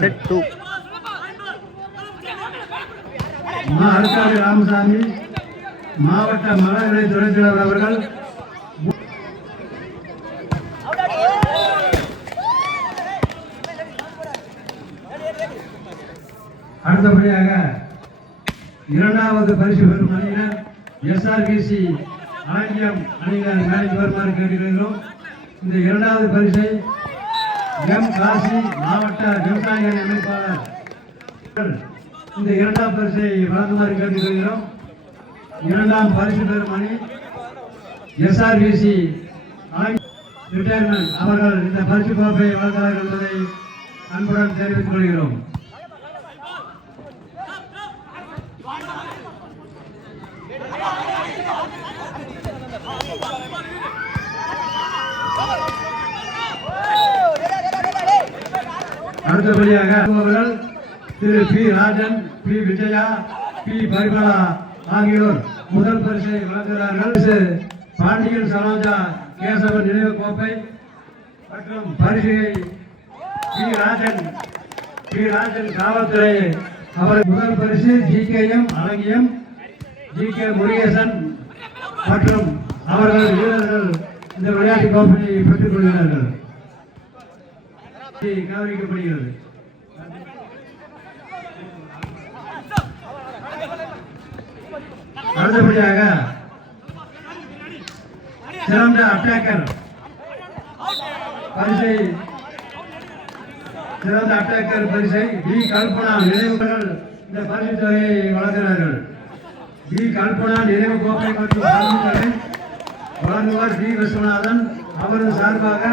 Set 2 அருக்காடு Ramasamy மாவட்ட மகளிரை துணைத் தலைவர் அவர்கள் அடுத்தபடியாக இரண்டாவது பரிசு பெறும் அணியினர் எஸ்ஆர்பிசி ஆங்கிலம் அணியினர் மேடைக்கு வருமாறு கேட்டுக்கொள்கிறோம். இந்த இரண்டாவது பரிசை எம் காசி மாவட்ட விவசாய அணி அமைப்பாளர் இந்த இரண்டாம் பரிசை வழங்குமாறு கேட்டுக்கொள்கிறோம். இரண்டாம் பரிசு பெறும் அணி எஸ்ஆர்பிசி ரிட்டையர்மெண்ட் அவர்கள் இந்த பரிசு கோப்பை வழங்குகிறார்கள் என்பதை அன்புடன் தெரிவித்துக் கொள்கிறோம். அடுத்தபடியாக அவர்கள் Thiru P Rajan, P Vijaya, P Parimala ஆகியோர் முதல் பரிசை வழங்குகிறார்கள். பாண்டியன் சரோஜா கேசவன் நினைவு கோப்பை மற்றும் பரிசையை பி ராஜன் காவல்துறை அவர் முதல் பரிசு ஜிகேஎம் அழகியம், ஜிகே முருகேசன் மற்றும் அவர்கள் வீரர்கள் இந்த விளையாட்டு கோப்பையை பெற்றுக் கொள்கிறார்கள். கவனிக்கப்படுகிறது. அடுத்தபடியாக சிறந்த அட்டாக்கர் பரிசை டி கல்பனா நினைவுகள் இந்த பரிசு தொகையை வழங்குகிறார்கள். டி கல்பனா நினைவு கோப்பை மற்றும் பரிசுகளை வழங்குவார் டி விஸ்வநாதன். அவரது சார்பாக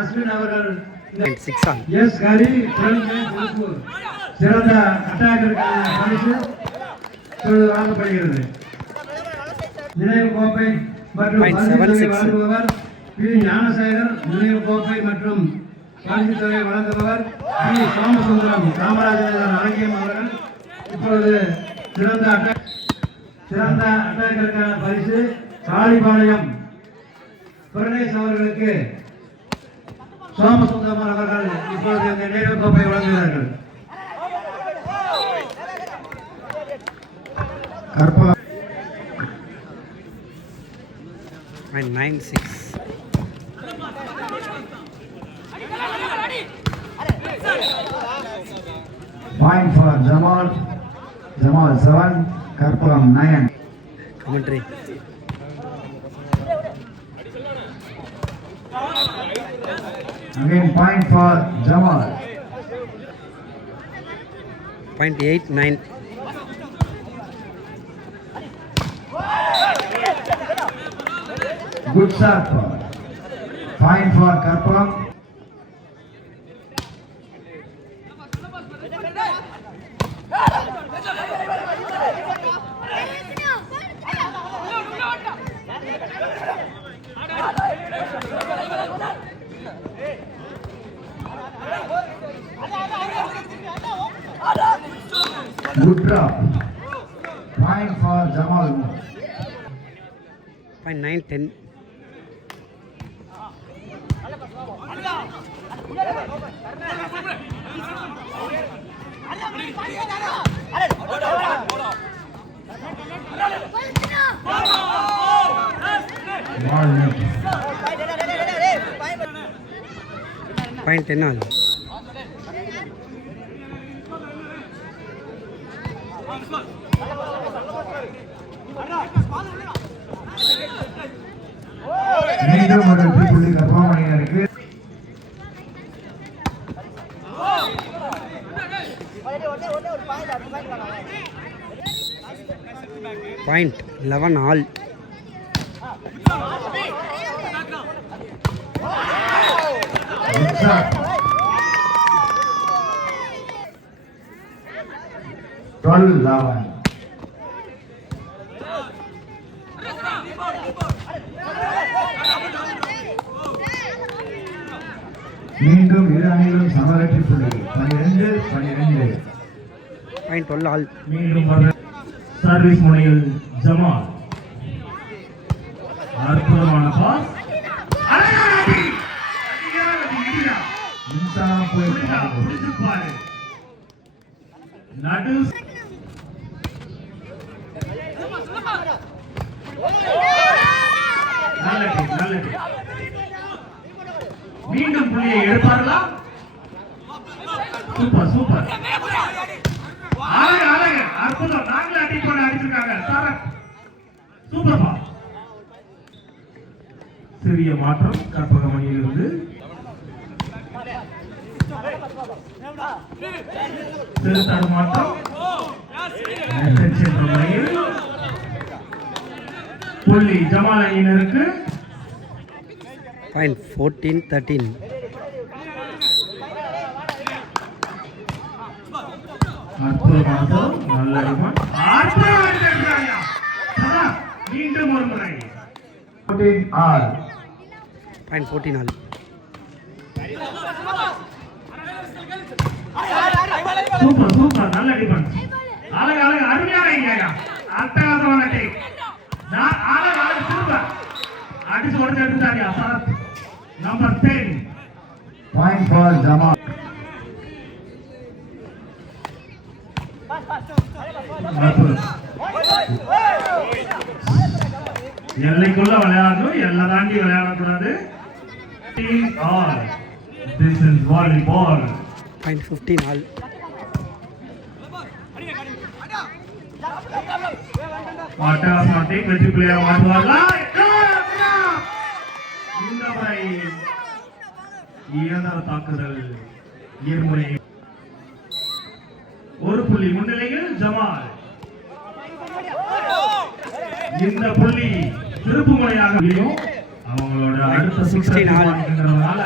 அஸ்வின் அவர்கள் எஸ் ஹரி சிறந்த அட்டாக்கருக்கான பரிசு வழங்கப்படுகிறது. நினைவு கோப்பை மற்றும் வழங்குபவர் பி ஞானசேகர். நினைவு கோப்பை மற்றும் பரிசு தொகை வழங்குபவர் பி சோமசுந்தரம் காமராஜர் அழகியம் அவர்கள். இப்பொழுது சிறந்த அட்டாக்கருக்கான பரிசு காளிபாளையம் பிரதேஷ் அவர்களுக்கு சோமசுந்தரம் அவர்கள் இப்பொழுது இந்த நினைவு கோப்பை வழங்குகிறார்கள். கற்பனா 96 point for Jamal 7, Karpalam 9. commentary again point for Jamal. point 89 good shot. Point for Karpalam. Good drop. Point for Jamal. point 910 point 10 all மீண்டும் ஒரு புள்ளி கர்ப்பமணியருக்கு. point 11 all மீண்டும் இரு அணிகளும் சமவெற்றி புள்ளி 12 point 12 all மீண்டும் சர்வீஸ் முனையில் ஜமால் அற்புதமான பாஸ் பேசாம போய் புடிச்சு பாரு நடு நல்ல மீண்டும் புள்ளியை எடுப்பார்களா சூப்பர் சூப்பர் அழகு அற்புதம் நாங்களே அடிப்படை அடிச்சிருக்காங்க சூப்பர்பா சிறிய மாற்றம் கற்பகமணியிலிருந்து சிறு மாற்றம் புள்ளி ஜமால் அணியினருக்கு பாயிண்ட் 14-13. மீண்டும் ஒரு முறை பாயிண்ட் 14 ஆல். சூப்பர் சூப்பர் நல்ல டிஃபென்ஸ் அழகு அருமையான ஐடியா அட்டகாசமான டேக் அழகு சூப்பர் அடிச்சு உடச்சு எடுத்தாங்க Sarath number 10 point for Jamal எல்லைக்குள்ள விளையாடணும் எல்லை தாண்டி விளையாடக்கூடாது This is volleyball. Point 15 all. வெற்றி பிள்ளையாக மாற்றுவார்களா இந்த முறை இயந்திர தாக்குதல் இருமுறை ஒரு புள்ளி முன்னிலையில் ஜமால் இந்த புள்ளி திருப்பு முறையாக அவங்களோட அடுத்த சுற்றுனால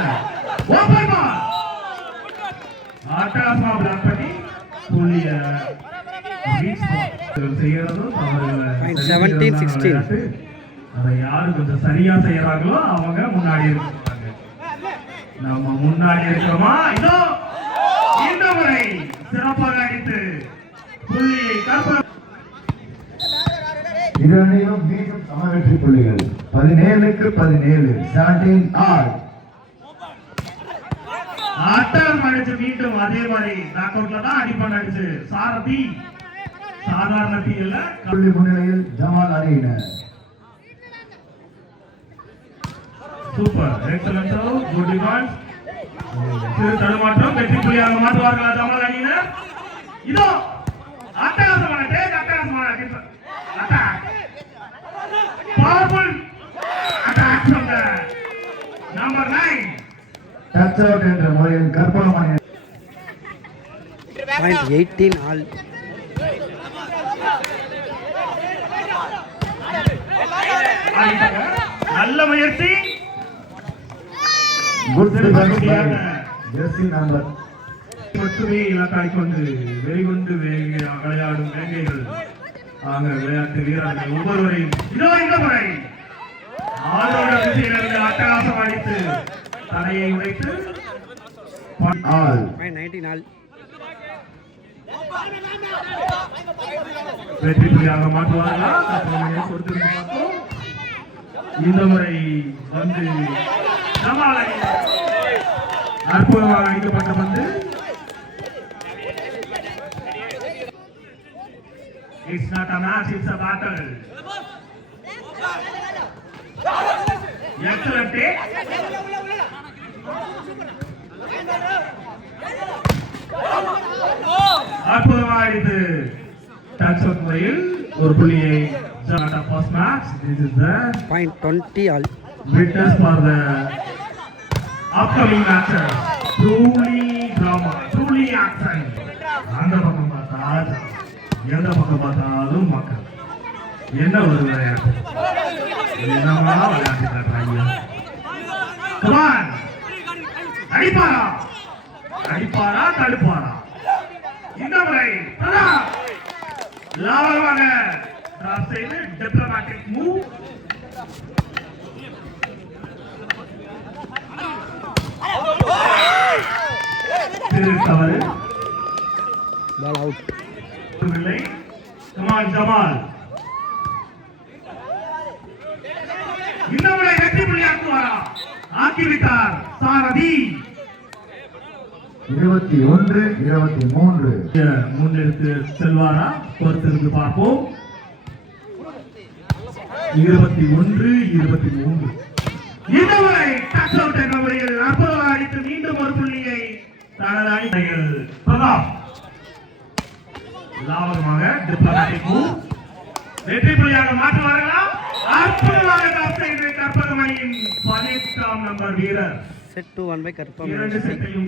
ஆட்டாசமா பிளாக் பண்ணி புள்ளிய செய்யறதும் அதை யாரு கொஞ்சம் சரியா செய்யறாங்களோ அவங்க முன்னாடி இருக்காங்க நம்ம முன்னாடி இருக்கிறோமா இதோ இந்த முறை சிறப்பாக அடித்து புள்ளியை இரண்டையும் மீண்டும் சம வெற்றி புள்ளிகள் 17-17 17 ஆல். ஆட்டம் அடிச்சு மீண்டும் அதே மாதிரி நாக் அவுட்ல தான் அடிப்பான் அடிச்சு சாரதி சாதாரண டீ இல்ல புள்ளி முன்னிலையில் ஜமால் அணியினர் சூப்பர் எக்ஸலன்ட் குட் டிஃபென்ஸ் சிறு தடுமாற்றம் வெற்றி புள்ளியாக மாற்றுவார்களா ஜமால் அணியினர் இதோ அட்டகாசமான டேக் அட்டகாசமான attack powerful attack from the number 9 touch out என்ற முறையில் கற்பகமணி பாயிண்ட் 18 ஆல். நல்ல முயற்சி குட் டிஃபென்ஸ் ஜெர்சி நம்பர் மட்டுமே இலக்காய் கொண்டு வெறிகொண்டு விளையாடும் வேங்கைகள் ஆக விளையாட்டு வீரர்கள் ஒவ்வொருவரையும் இதோ இந்த முறை ஆளோட திசையிலிருந்து அட்டகாசம் அடித்து தடையை உடைத்து ஆல். Point 19 all. வெற்றி புள்ளியாக மாற்றுவார்களா கொடுத்திருந்து பார்த்தோம் இந்த முறை வந்து ஜமால் அணி அற்புதமாக அடிக்கப்பட்ட பந்து It's not a match, it's a battle. Excellent take. அற்புதமாக இது டச் அவுட் முறையில் ஒரு புள்ளியை Jana first match this is the point 20 all. witness for the upcoming matches truly drama truly action அந்த பக்கம் பார்த்தா எந்த பக்கம் பார்த்தாலும் மக்கள் என்ன ஒரு விளையாட்டு என்னமா விளையாட்டு காட்டுறாங்க கமான் அடிப்பாரா தடுப்பாரா இந்த முறை லாவகமாக டிராப் செய்து டிப்ளமேட்டிக் மூவ் தவறு பால் அவுட். இல்லை கமான் ஜமால் இந்த முறை வெற்றி புள்ளியாக்குவாரா ஆக்கிவிட்டார் சாரதி 21 23 முன்னெடுத்து செல்வாரா பொறுத்திருந்து பார்ப்போம் 21 23 இதுவரை டச் அவுட் என்ற முறையில் அற்புதமாக அடித்து மீண்டும் ஒரு புள்ளியை தனது அணிகள் பிரதாப் லாபகமாக டிப்ளமேட்டிக் மூவ் வெற்றி புள்ளியாக மாற்றுவார்களா அற்புதமாக கற்பகம் அணியின் 18ஆம் நம்பர் வீரர் செட் 2 1 பை கற்பகம் இரண்டு செட்டையும்